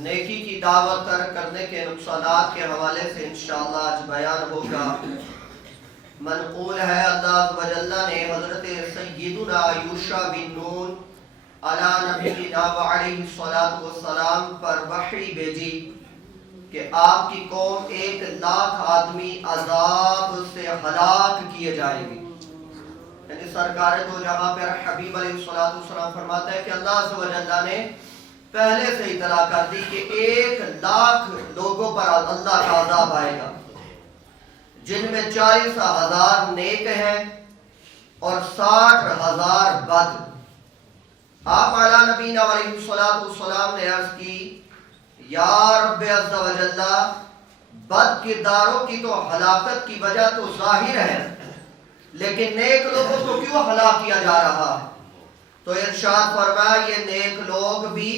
نیکی کی دعوت ترک کرنے کے نقصانات کے حوالے سے انشاءاللہ آج بیان ہوگا۔ منقول ہے اللہ عز و جل نے حضرت سیدنا یوشع بن نون علی نبینا و علیہ الصلوۃ والسلام پر وحی بھیجی کہ آپ کی قوم 1,00,000 آدمی عذاب سے ہلاک کیے جائیں گے۔ یعنی سرکار دو جہاں پر حبیب علیہ الصلوۃ والسلام فرماتا ہے کہ اللہ عز و جل نے پہلے سے اطلاع کر دی کہ 1,00,000 لوگوں پر اللہ کا عذاب آئے گا، جن میں 40,000 نیک ہیں اور 60,000 بد۔ آپ علی نبینا علیہ الصلوۃ والسلام نے عرض کی یا رب عز و جل، بد کرداروں کی تو ہلاکت کی وجہ تو ظاہر ہے، لیکن نیک لوگوں کو کیوں ہلاک کیا جا رہا ہے؟ تو ارشاد فرمایا یہ نیک لوگ بھی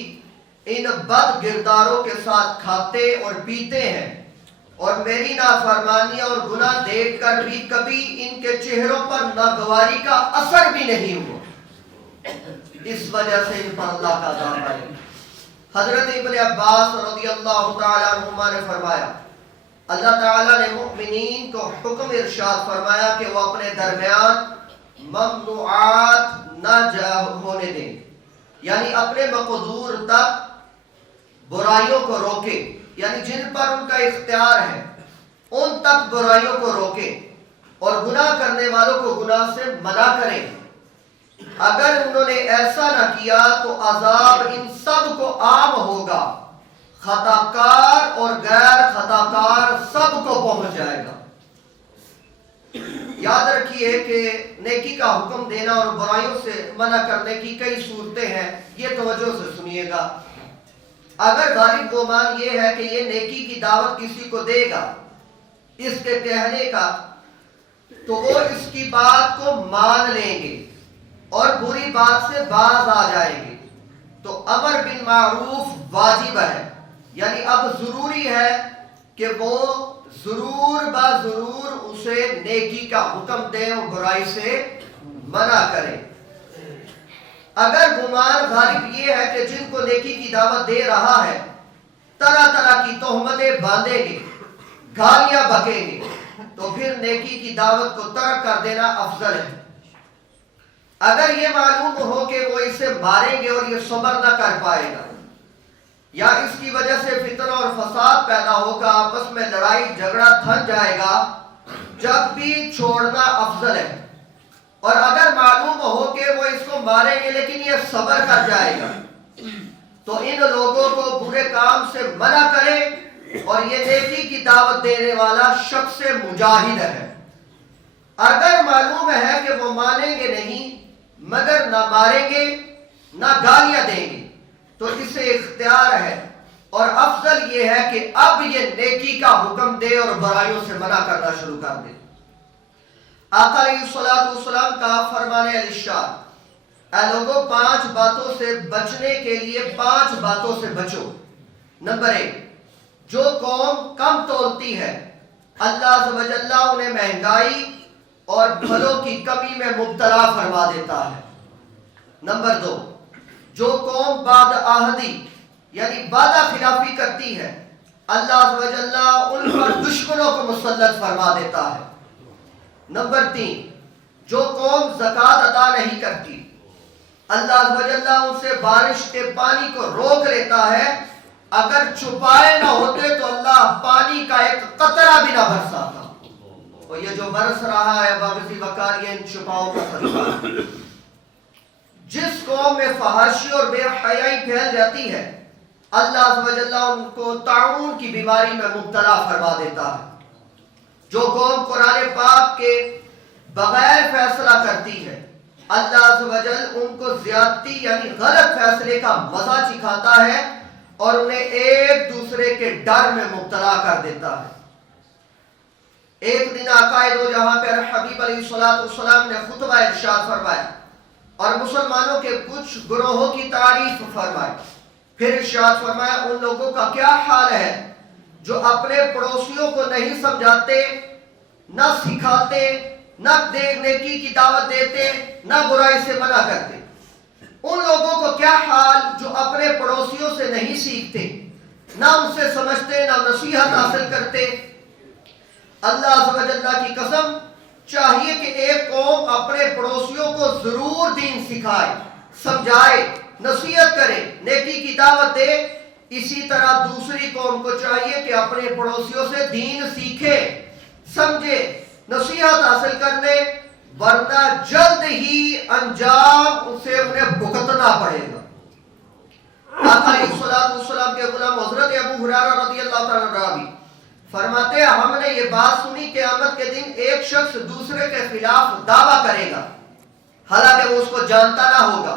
ان بد کرداروں کے ساتھ کھاتے اور پیتے ہیں، اور میری نافرمانی اور گناہ دیکھ کر بھی کبھی ان کے چہروں پر ناگواری کا اثر بھی نہیں ہوا، اس وجہ سے ان پر اللہ کا عذاب آئے۔ حضرت ابن عباس رضی اللہ تعالی عنہما نے فرمایا اللہ تعالیٰ نے مؤمنین کو حکم ارشاد فرمایا کہ وہ اپنے درمیان ممنوعات نہ ہونے دیں، یعنی اپنے مقدور تک برائیوں کو روکے، یعنی جن پر ان کا اختیار ہے ان تک برائیوں کو روکے، اور گناہ کرنے والوں کو گناہ سے منع کریں۔ اگر انہوں نے ایسا نہ کیا تو عذاب ان سب کو عام ہوگا، خطا کار اور غیر خطا کار سب کو پہنچ جائے گا۔ یاد رکھیے کہ نیکی کا حکم دینا اور برائیوں سے منع کرنے کی کئی صورتیں ہیں، یہ توجہ سے سنیے گا۔ اگر غالب گمان یہ ہے کہ یہ نیکی کی دعوت کسی کو دے گا اس کے کہنے کا، تو وہ اس کی بات کو مان لیں گے اور بری بات سے باز آ جائیں گے، تو امر بالمعروف واجب ہے، یعنی اب ضروری ہے کہ وہ ضرور با ضرور اسے نیکی کا حکم دیں اور برائی سے منع کریں۔ اگر گمان غالب یہ ہے کہ جن کو نیکی کی دعوت دے رہا ہے طرح طرح کی تہمتیں باندھیں گے، گالیاں بکیں گے، تو پھر نیکی کی دعوت کو ترک کر دینا افضل ہے۔ اگر یہ معلوم ہو کہ وہ اسے ماریں گے اور یہ صبر نہ کر پائے گا، یا اس کی وجہ سے فتنہ اور فساد پیدا ہوگا، آپس میں لڑائی جھگڑا تھن جائے گا، جب بھی چھوڑنا افضل ہے۔ اور اگر معلوم ہو کہ وہ اس کو ماریں گے لیکن یہ صبر کر جائے گا، تو ان لوگوں کو برے کام سے منع کرے، اور یہ نیکی کی دعوت دینے والا شخص مجاہد ہے۔ اگر معلوم ہے کہ وہ مانیں گے نہیں مگر نہ ماریں گے نہ گالیاں دیں گے، تو اسے اختیار ہے اور افضل یہ ہے کہ اب یہ نیکی کا حکم دے اور برائیوں سے منع کرنا شروع کر دے۔ آقا علیہ الصلوۃ والسلام کا فرمان ارشاد، اے لوگوں 5 باتوں سے بچنے کے لیے 5 باتوں سے بچو۔ نمبر 1، جو قوم کم تولتی ہے اللہ عز و جل انہیں مہنگائی اور پھلوں کی کمی میں مبتلا فرما دیتا ہے۔ نمبر 2، جو قوم بعد عہدی یعنی وعدہ خلافی کرتی ہے اللہ عز و جل ان پر دشمنوں کو مسلط فرما دیتا ہے۔ نمبر 3، جو قوم زکوٰۃ ادا نہیں کرتی اللہ عز و جل ان سے بارش کے پانی کو روک لیتا ہے، اگر چھپائے نہ ہوتے تو اللہ پانی کا ایک قطرہ بھی نہ برساتا، اور یہ جو برس رہا ہے باغی وقار یہ ان چھپاؤں کا صدقہ ہے۔ جس قوم میں فحاشی اور بے حیائی پھیل جاتی ہے اللہ عز و جل ان کو طاعون کی بیماری میں مبتلا فرما دیتا ہے۔ جو قوم قرآن پاک کے بغیر فیصلہ کرتی ہے اللہ عز و جل ان کو زیادتی یعنی غلط فیصلے کا مزہ چکھاتا ہے اور انہیں ایک دوسرے کے ڈر میں مبتلا کر دیتا ہے۔ ایک دن آقا دو جہاں پر حبیب علیہ الصلوۃ والسلام نے خطبہ ارشاد فرمایا اور مسلمانوں کے کچھ گروہوں کی تعریف فرمائی، پھر ارشاد فرمایا ان لوگوں کا کیا حال ہے جو اپنے پڑوسیوں کو نہیں سمجھاتے، نہ سکھاتے، نہ نیکی کی دعوت دیتے، نہ برائی سے منع کرتے۔ ان لوگوں کو کیا حال جو اپنے پڑوسیوں سے نہیں سیکھتے، نہ ان سے سمجھتے نہ نصیحت حاصل کرتے۔ اللہ عز و جل کی قسم، چاہیے کہ ایک قوم اپنے پڑوسیوں کو ضرور دین سکھائے، سمجھائے، نصیحت کرے، نیکی کی دعوت دے۔ اسی طرح دوسری قوم کو چاہیے کہ اپنے پڑوسیوں سے دین سیکھے، سمجھے، نصیحت حاصل کر لے، ورنہ جلد ہی انجام اسے انہیں بھگتنا پڑے گا۔ آقا علیہ السلام کے غلام حضرت ابو ہریرہ رضی اللہ تعالیٰ عنہ راوی فرماتے ہیں، ہم نے یہ بات سنی قیامت کے دن ایک شخص دوسرے کے خلاف دعویٰ کرے گا، حالانکہ وہ اس کو جانتا نہ ہوگا،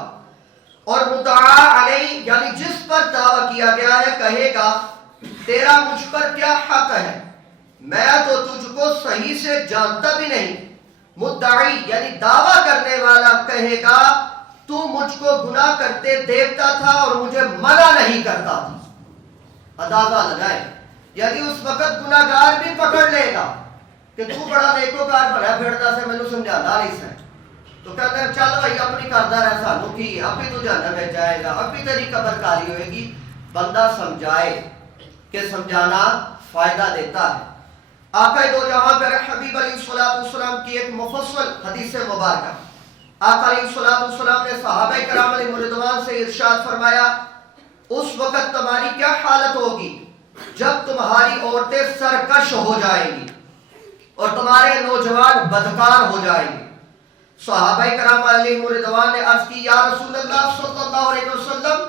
اور مدعا علیہ یعنی جس پر دعویٰ کیا گیا ہے کہے گا تیرا مجھ پر کیا حق ہے، میں تو تجھ کو صحیح سے جانتا بھی نہیں۔ مدعی یعنی دعویٰ کرنے والا کہے گا تو مجھ کو گناہ کرتے دیکھتا تھا اور مجھے منع نہیں کرتا تھا۔ اندازہ لگائے، یعنی اس وقت گناہگار بھی پکڑ لے گا کہ تو بڑا نیکوکار بھلا پھردا سے مینوں سمجھانا نہیں سے، تو کہتے ہیں چل بھائی اپنی کردا رہ، سانوں کی اب بھی تو جہنم میں جائے گا، اب بھی تیری قبر کاری ہوئے گی۔ بندہ سمجھائے کہ سمجھانا فائدہ دیتا ہے۔ آقا دو جہاں پر حبیب علیہ السلام کی ایک مفصل حدیث مبارکہ، آقا علیہ السلام نے صحابہ کرام علیہ رضوان سے ارشاد فرمایا، اس وقت تمہاری کیا حالت ہوگی جب تمہاری عورتیں سرکش ہو جائیں گی اور تمہارے نوجوان بدکار ہو جائیں گے۔ صحابہ کرام علیہ رضوان نے عرض کی، یا رسول اللہ صلی اللہ علیہ وسلم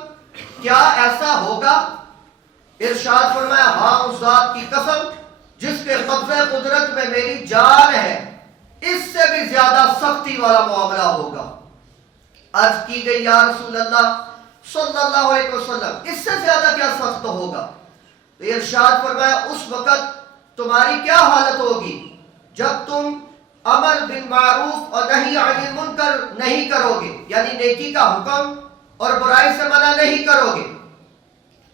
کیا ایسا ہوگا؟ ارشاد فرمایا، ہاں اس ذات کی قسم جس کے قبضہ قدرت میں میری جان ہے، اس سے بھی زیادہ سختی والا معاملہ ہوگا۔ عرض کی گئی، یا رسول اللہ صلی اللہ علیہ وسلم اس سے زیادہ کیا سخت ہوگا؟ تو ارشاد فرمایا، اس وقت تمہاری کیا حالت ہوگی جب تم امر بالمعروف اور نہی عن المنکر نہیں کرو گے، یعنی نیکی کا حکم اور برائی سے منع نہیں کرو گے۔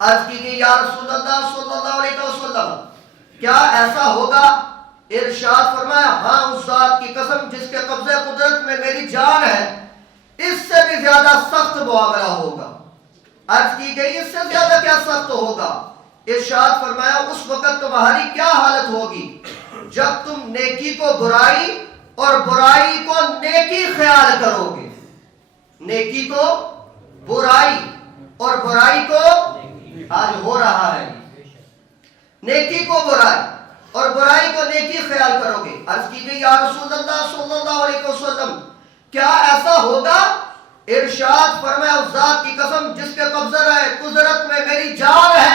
عرض کی گئی، یا رسول اللہ صلی اللہ علیہ وسلم کیا ایسا ہوگا؟ ارشاد فرمایا، ہاں اس ذات کی قسم جس کے قبضہ قدرت میں میری جان ہے، اس سے بھی زیادہ سخت معاملہ ہوگا۔ عرض کی گئی، اس سے زیادہ کیا سخت ہوگا؟ ارشاد فرمایا، اس وقت تمہاری کیا حالت ہوگی جب تم نیکی کو برائی اور برائی کو نیکی خیال کرو گے۔ نیکی کو برائی اور برائی کو آج ہو رہا ہے، نیکی کو برائی اور برائی کو نیکی خیال کرو گے۔ عرض کی گئی، یا رسول اللہ صلی اللہ علیہ وسلم کیا ایسا ہوگا؟ ارشاد فرمایا، اس ذات کی قسم جس کے قبضہ قدرت میں میری جان ہے،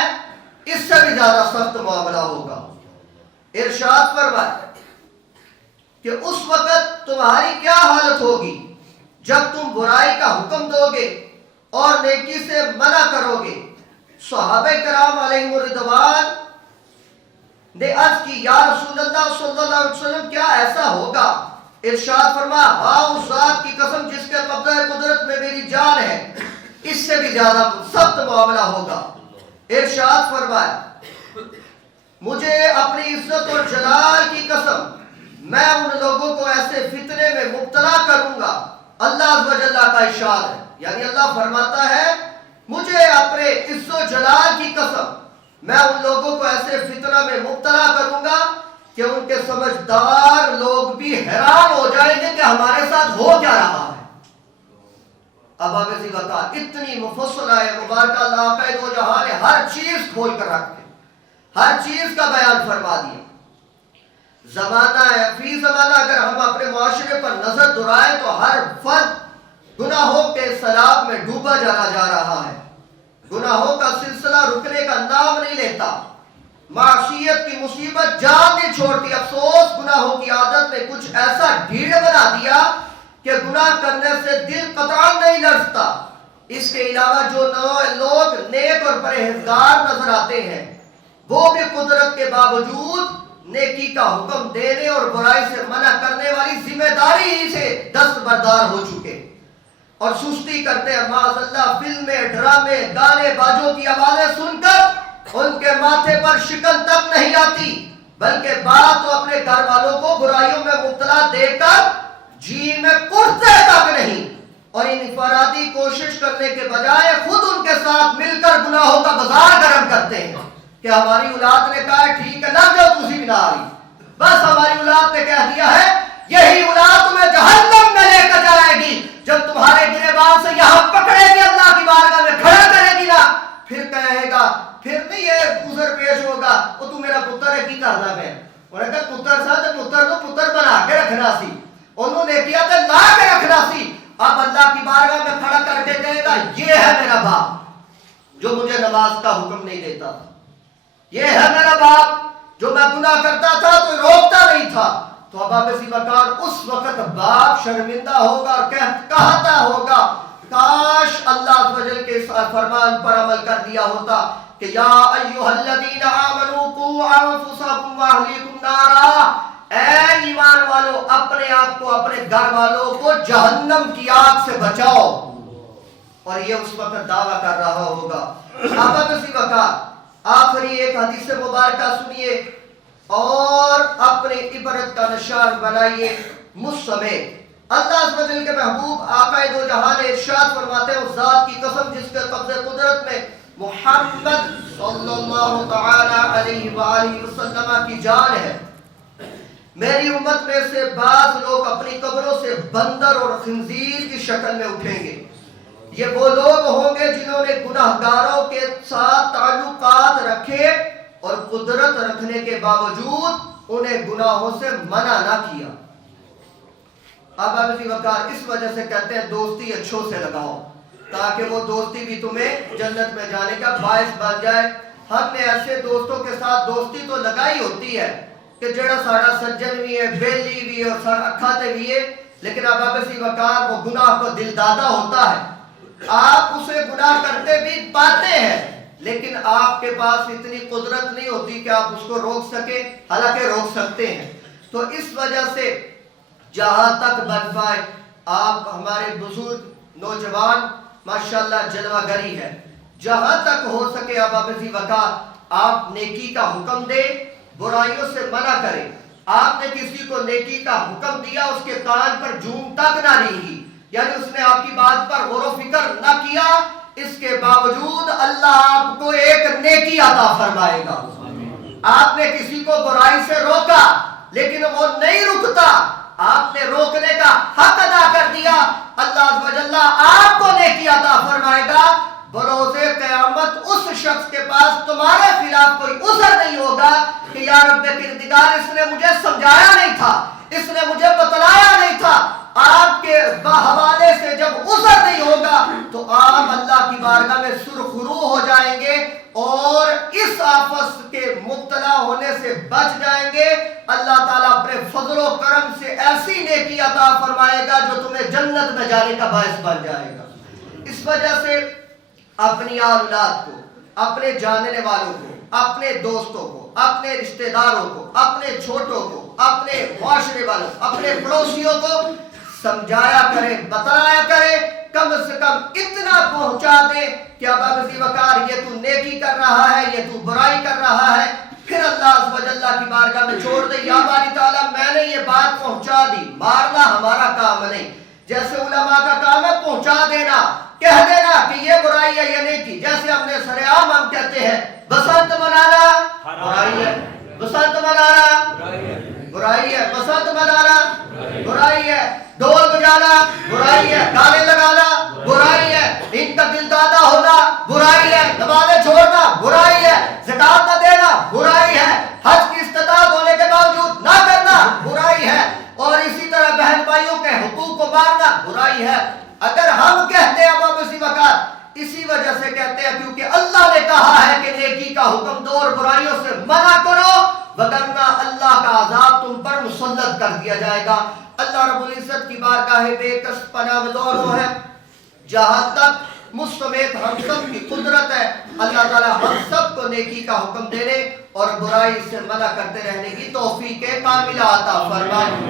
اس سے بھی زیادہ سخت معاملہ ہوگا۔ ارشاد فرمایا کہ اس وقت تمہاری کیا حالت ہوگی جب تم برائی کا حکم دو گے اور نیکی سے منع کرو گے۔ صحابہ کرام علیہ رضوان نے عرض کی، یا رسول اللہ صلی اللہ علیہ وسلم کیا ایسا ہوگا؟ ارشاد فرمایا، ہاں اس ذات کی قسم جس کے قبضہ قدرت میں میری جان ہے، اس سے بھی زیادہ سخت معاملہ ہوگا۔ ارشاد فرمایا، مجھے اپنی عزت اور جلال کی قسم میں ان لوگوں کو ایسے فتنے میں مبتلا کروں گا۔ اللہ عز و جل کا ارشاد ہے، یعنی اللہ فرماتا ہے، مجھے اپنے عزت و جلال کی قسم میں ان لوگوں کو ایسے فتنہ میں مبتلا کروں گا کہ ان کے سمجھدار لوگ بھی حیران ہو جائیں گے کہ ہمارے ساتھ ہو کیا رہا ہے۔ اب آگے سے بتا، اتنی مفصل ہے مبارکہ، اللہ کا دو جہاں نے ہر چیز کھول کر رکھتے، ہر چیز کا بیان فرما دیا۔ زمانہ ہے، فی زمانہ اگر ہم اپنے معاشرے پر نظر دورائیں تو ہر فرد گناہوں کے سیلاب میں ڈوبا جا رہا ہے، گناہوں کا سلسلہ رکنے کا نام نہیں لیتا، معصیت کی مصیبت جان نہیں چھوڑتی۔ افسوس، گناہوں کی عادت نے کچھ ایسا ڈھیڑ بنا دیا کہ گناہ کرنے سے دل قطعاً نہیں لرزتا۔ اس کے علاوہ جو لوگ نیک اور پرہیزگار نظر آتے ہیں، وہ بھی قدرت کے باوجود نیکی کا حکم دینے اور برائی سے منع کرنے والی ذمہ داری ہی سے دستبردار ہو چکے اور سستی کرتے ہیں۔ معاذ اللہ، فلمیں، ڈرامے، گانے باجوں کی آوازیں سن کر ان کے ماتھے پر شکن تک نہیں آتی، بلکہ بات تو اپنے گھر والوں کو برائیوں میں مبتلا دے کر جی میں کرتے تک نہیں، اور انفرادی کوشش کرنے کے بجائے خود ان کے ساتھ مل کر گناہوں کا بازار گرم کرتے ہیں۔ کہ ہماری اولاد نے کہا ٹھیک ہے لگ جاؤ تسی بھی نہ آ رہی، بس ہماری اولاد نے کہہ دیا ہے یہی اولاد تمہیں جہنم میں لے کر جائے گی، جب تمہارے گریبان سے یہاں پکڑے گی اللہ کی بارگاہ میں کھڑا کرے گی نا، پھر کہے گا، پھر نہیں یہ عذر پیش ہوگا وہ تو میرا پتر ہے کی کرنا میں، انہوں نے کہا پتر سا تو پتر بنا کے رکھنا سی، انہوں نے کیا تو لا کے رکھنا سی، اب اللہ کی بارگاہ میں کھڑا کر کے کہے گا یہ ہے میرا باپ جو مجھے نماز کا حکم نہیں دیتا، یہ ہے میرا باپ جو میں گناہ کرتا تھا تو روکتا نہیں تھا، تو اب ابا سی وقار اس وقت باپ شرمندہ ہوگا اور کہتا ہوگا کاش اللہ عز و جل کے اس فرمان پر عمل کر دیا ہوتا کہ یا ایھا الذین آمنوا قوا انفسکم واہلیکم نارا، اے ایمان والو اپنے آپ کو اپنے گھر والوں کو جہنم کی آگ سے بچاؤ، اور یہ اس وقت دعویٰ کر رہا ہوگا۔ ابا سی وقار آخری ایک حدیث مبارکہ سنیے اور اپنے عبرت کا نشان بنائیے مجھ سمیت۔ اللہ عز و جل کے محبوب آقا دو جہان ارشاد فرماتے ہیں اس ذات کی قسم جس کے قبض قدرت میں محمد صلی اللہ تعالی علیہ وآلہ وسلم کی جان ہے، میری امت میں سے بعض لوگ اپنی قبروں سے بندر اور خنزیر کی شکل میں اٹھیں گے، یہ وہ لوگ ہوں گے جنہوں نے گناہگاروں کے ساتھ تعلقات رکھے اور قدرت رکھنے کے باوجود انہیں گناہوں سے منع نہ کیا۔ اب ابھی وقار اس وجہ سے کہتے ہیں دوستی اچھوں سے لگاؤ تاکہ وہ دوستی بھی تمہیں جنت میں جانے کا باعث بن جائے۔ ہم نے ایسے دوستوں کے ساتھ دوستی تو لگائی ہوتی ہے کہ جڑا ساڑا سجن بھی ہے، بیلی بھی ہے اور ساڑا اکھاتے بھی ہے، لیکن اب ابھی وقار وہ گناہ کو دل دادا ہوتا ہے، آپ اسے گناہ کرتے بھی پاتے ہیں لیکن آپ کے پاس اتنی قدرت نہیں ہوتی کہ آپ اس کو روک سکیں، حالانکہ روک سکتے ہیں۔ تو اس وجہ سے جہاں تک بن پائے آپ ہمارے بزرگ نوجوان ماشاءاللہ جلوہ گری ہے، جہاں تک ہو سکے اب ابھی وقار آپ نیکی کا حکم دے، برائیوں سے منع کریں۔ آپ نے کسی کو نیکی کا حکم دیا اس کے کان پر جون تک نہ رینگی، یعنی اس نے آپ کی بات پر غور و فکر نہ کیا، اس کے باوجود اللہ آپ کو ایک نیکی عطا فرمائے گا۔ آپ نے کسی کو برائی سے روکا لیکن وہ نہیں رکتا، آپ نے روکنے کا حق ادا کر دیا، اللہ عز و جل آپ کو نیکی عطا فرمائے گا۔ بروز قیامت اس شخص کے پاس تمہارے خلاف کوئی عذر نہیں ہوگا کہ یا رب کردگار اس نے مجھے سمجھایا نہیں تھا، اس نے مجھے بتلایا نہیں تھا۔ آپ کے حوالے سے جب عذر نہیں ہوگا تو آپ اللہ کی بارگاہ میں سرخرو ہو جائیں گے اور اس آفت کے مبتلا ہونے سے بچ جائیں گے۔ اللہ تعالیٰ اپنے فضل و کرم سے ایسی نیکی عطا فرمائے گا جو تمہیں جنت میں جانے کا باعث بن جائے گا۔ اس وجہ سے اپنی اولاد کو، اپنے جاننے والوں کو، اپنے دوستوں کو، اپنے رشتہ داروں کو، اپنے چھوٹوں کو، اپنے معاشرے والوں، اپنے پڑوسیوں کو سمجھایا کرے، بتایا کرے، کم سے کم اتنا پہنچا دے کہ اب ابھی وقار یہ تو نیکی کر رہا ہے، یہ تو برائی کر رہا ہے، پھر اللہ عز و جل کی بارگاہ میں چھوڑ دے یا باری تعالیٰ میں نے یہ بات پہنچا دی، مارنا ہمارا کام نہیں، جیسے علماء کا کام ہے پہنچا دینا، کہہ دینا کہ یہ برائی ہے یہ نیکی، جیسے ہم نے سر عام ہم کہتے ہیں بسنت منانا برائی ہے، بسنت منانا برائی ہے، بسنت منانا برائی ہے، ڈول بجانا برائی ہے، گانے لگانا برائی ہے، ان کا دل دادا ہونا برائی ہے، نمازیں چھوڑنا برائی ہے، زکات نہ دینا برائی ہے، حج کی استطاعت ہونے کے باوجود نہ کرنا برائی ہے، اور اسی طرح بہن بھائیوں کے حقوق کو مارنا برائی ہے۔ اگر ہم کہتے ہیں اب اسی وقت اسی وجہ سے کہتے ہیں کیونکہ اللہ نے کہا ہے کہ نیکی کا حکم دو اور برائیوں سے منع کرو، وگرنہ اللہ کا عذاب تم پر مسلط کر دیا جائے گا۔ اللہ رب العزت کی بارگاہ بے کس پناہ دور ہے، جہاں تک مجھ سمیت ہم سب کی قدرت ہے، اللہ تعالی ہم سب کو نیکی کا حکم دینے اور برائی سے منع کرتے رہنے کی توفیق کاملہ عطا فرمائے۔